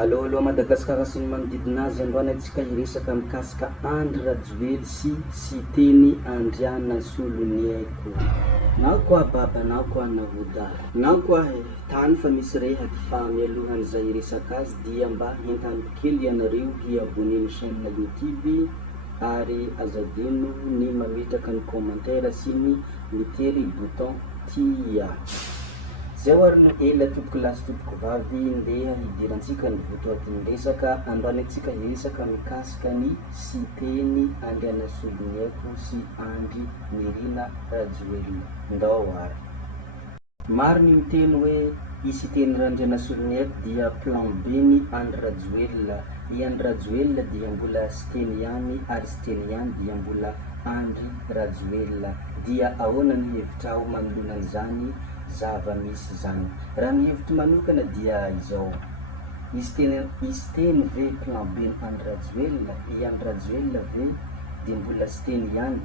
Aloha Madagasikara sy ny manodidina azy androany antsika hiresaka mikasika Andry Rajoelina sy siteny andriana solony haiko. Nao koa baba, nao koa nahoda, nao koa tany fa misy rehaky fa mialohan'izay hiresaka azy dia mba entaniko kely ianareo hiabone ny chaîne YouTube ary azadino ny mametraka ny commentaire sy ny mitery bouton tia. Zay ary no ela tompoko lasy tompoko vavy ndeha hidirantsika ny votoatin'ny resaka androany antsika hiresaka mikasika ny siteny andriana solony haiko sy Andry Nirina Rajoelina. Ndao ary maro ny miteny hoe isiteny andriana solony haiko dia plan B ny Andry Rajoelina. I Andry Rajoelina dia mbola siteny ihany ary siteny ihany dia mbola Andry Rajoelina. Dia ahoana ny hevitrao manoloana an'izany zava-misy zany? Raha ny hevitro manokana dia izao: izy teny ve plan B ny Andry Rajoelina, i Andry Rajoelina ve dia mbola siteny ihany?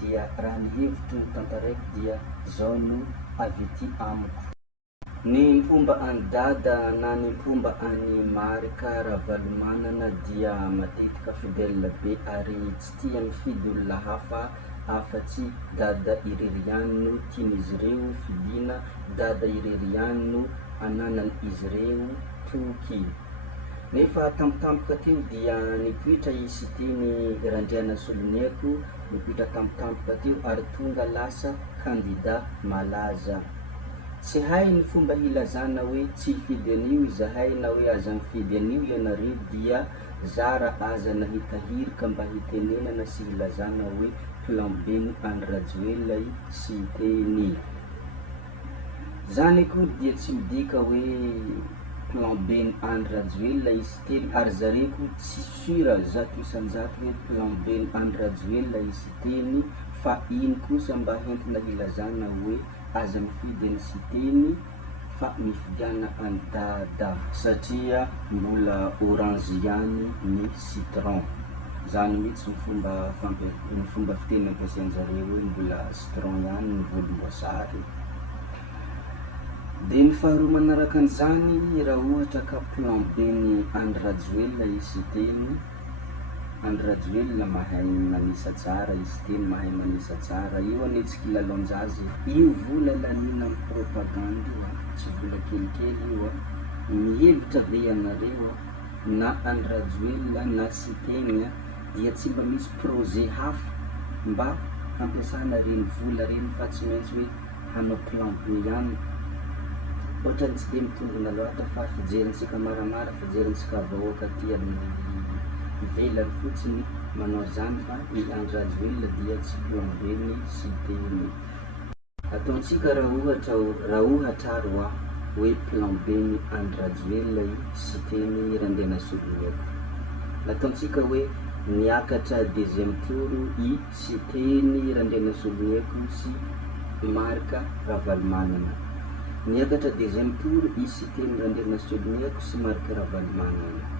Dia raha ny hevitro tantaraiko dia izao no avy ety amiko. Ny mpomba any dada na ny mpomba any Marika Ravalomanana dia matetika fidèle be ary tsy tia mifidy olona hafa afa-tsy dada irery ihany no tian'izy ireo fidiana, dada irery ihany no ananany izy ireo toky. Nefa tampotampoka teo dia nipoitra isiteny Andriana solony haiko, nipoitra tampotampoka teo ary tonga lasa kandida malaza. Tsy hay ny fomba hilazana hoe tsy hifidy an'io izahay na hoe aza mifidy an'io ianareo, dia zara aza nahita hirika mba hitenenana sy hilazana hoe plan B ny Andry Rajoelina i siteny. Zany akory dia tsy midika hoe plan B ny Andry Rajoelina i siteny, ary zareko tsy sura zato isanjato hoe plan B ny Andry Rajoelina i siteny, fa iny kosa mba hentina hilazana hoe aza mifidy ny siteny fa mifidiana any dada satria mbola orange ihany ny citron. Zany mihitsy ny fomba fiteny ampiasain'jareo hoe mbola citron ihany ny volomboasary. Dia ny faharoa manaraka an'izany, raha ohatra ka plan B ny Andry Rajoelina i siteny, Andry Rajoelina mahay manisa tsara izy teny, mahay manisa tsara. Io anetsika ilalao-njazy, io vola lanina amin'ny propagande io, tsy vola kelikely io. Mihevitra ve ianareo na Andry Rajoelina na siteny dia tsy mba misy projet hafa mba ampiasana reny vola reny fa tsy maintsy hoe hanao plan B ihany? Ohatrany tsy dia mitombina loatra fa fijerintsika maramara, fijerintsika vahoaka aty amin'ny ivelany fotsiny manao zany, fa i Andry Rajoelina dia tsy plan B ny siteny. Ataontsika raha ohatra roa hoe plan B ny Andry Rajoelina i siteny Andriana solony haiko. Ataontsika hoe niakatra deuxième tour i siteny Andriana solony haiko sy Marika Ravalomanana. Niakatra deuxième tour i siteny Andriana solony haiko sy Marika Ravalomanana.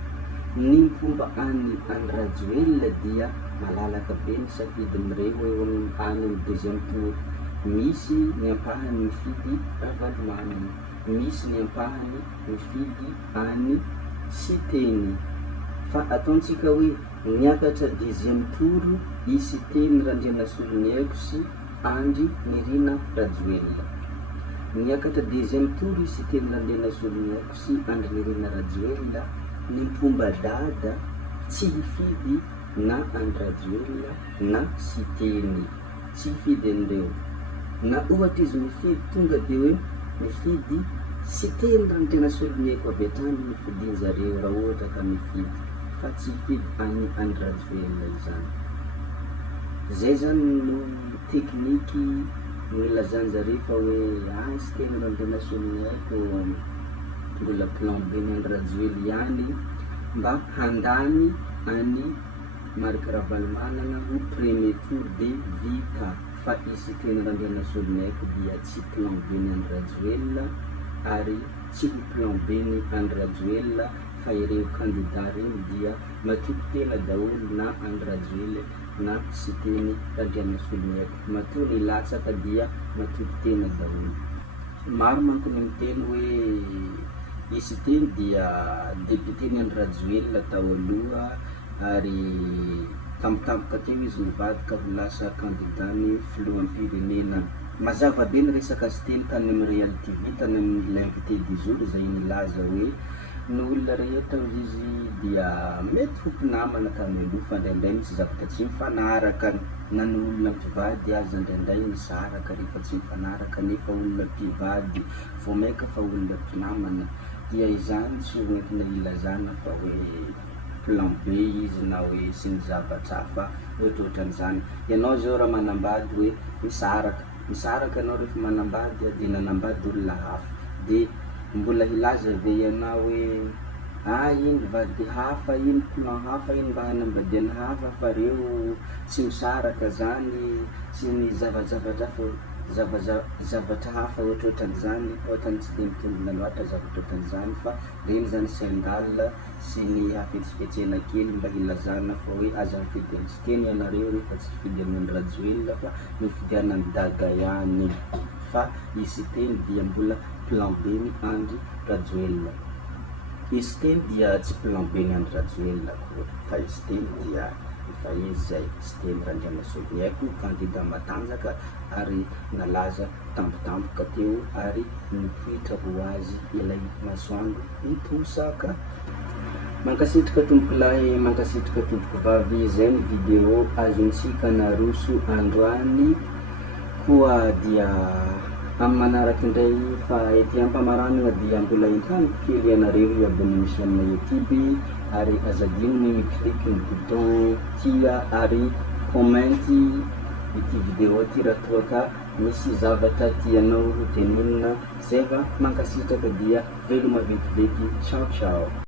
Ny mpomba any Andry Rajoelina dia malalaka be ny safidy mireo eo any amin'ny deuxième tour. Misy ny ampahany mifidy Ravalomanana, misy ny ampahany mifidy any siteny. Fa ataontsika hoe niakatra deuxième tour i siteny Andriana solony haiko sy Andry Nirina Rajoelina. Niakatra deuxième tour i siteny Andriana solony haiko sy Andry Nirina Rajoelina. Ny mpomba dada tsy hifidy na Andry Rajoelina na siteny, tsy hifidy an'ireo. Na ohatra izy mifidy, tonga dia hoe mifidy siteny Andriana solony haiko avy hatrany mifidian'zareo raha ohatra ka mifidy, fa tsy hifidy any Andry Rajoelina izany. Zay zany no tekniky nilazan'zareo fa hoe siteny Andriana solony haiko mbola plan B ny Andry Rajoelina ihany, mba handany any Marika Ravalomanana ho premier tour de vita. Fa i siteny Andriana solony haiko dia tsy plan B ny Andry Rajoelina ary tsy ho plan B ny Andry Rajoelina, fa ireo candidat reny dia matoky tena daholo, na Andry Rajoelina na siteny Andriana solony haiko. Matoa ny latsaka dia matoky tena daholo. Maro manko ny miteny hoe Izy teny dia deputeny Andry Rajoelina tao aloha, ary tampotampoka teo izy nivadika ho lasa kandidany filoham-pirenena. Mazava be ny resaka azy teny tany amin'ny Real TV, tany amin'ny l'invité du jour, zay nilaza hoe ny olona rehetra izy dia mety ho mpinamana tamy aloha fa indraindray misy zavatra tsy mifanaraka, na ny olona mpivady aza indraindray misaraka rehefa tsy mifanaraka, nefa olona mpivady vao maika fa olona mpinamana. Dia izany tsy hoentina ilazana fa hoe plan B izy na hoe sy ny zavatra hafa ohatrohatran'izany. Ianao zao raha manambady hoe misaraka ianao rehefa manambady dia nanambady olona hafa, de mbola hilaza ve ianao hoe iny vady hafa, iny plan hafa, iny mba hanambadiana hafa fa reo tsy misaraka zany, sy ny zavatra hafa ohatrohatran'izany, ohatrany tsy de mitombina loatra zavatra ohatran'izany, fa reny zany scandale sy ny hafetsifetsena kely mba hilazana fa hoe aza mifidy sy teny ianareo rehefa tsy fidy amin'ny Rajoelina fa mifidy an'ny Dagayany, fa izy teny dia mbola plan B ny Andry Rajoelina. Izy teny dia tsy plan B ny Andry Rajoelina koa, fa izy teny dia efa izy zay, izy teny Randriamasoavina haiko kandida matanjaka ary nalaza tampotampoka teo ary nipoitra ho azy ilay masoandro itosaka. Mankasitraka tompoko lahy, mankasitraka tompoko vavy, izay ny video azontsika naroso androany koa dia amin'ny manaraka indray fa ety ampamaranana dia mbola entaniko kely ianareo iabony misy amin'ny YouTube, ary azadino ny clique ny bouton tia ary comment ity video ty raha toa ka misy zavatra tianao ho tenenina, zay va mankasitraka dia veloma vetivety, ciao ciao.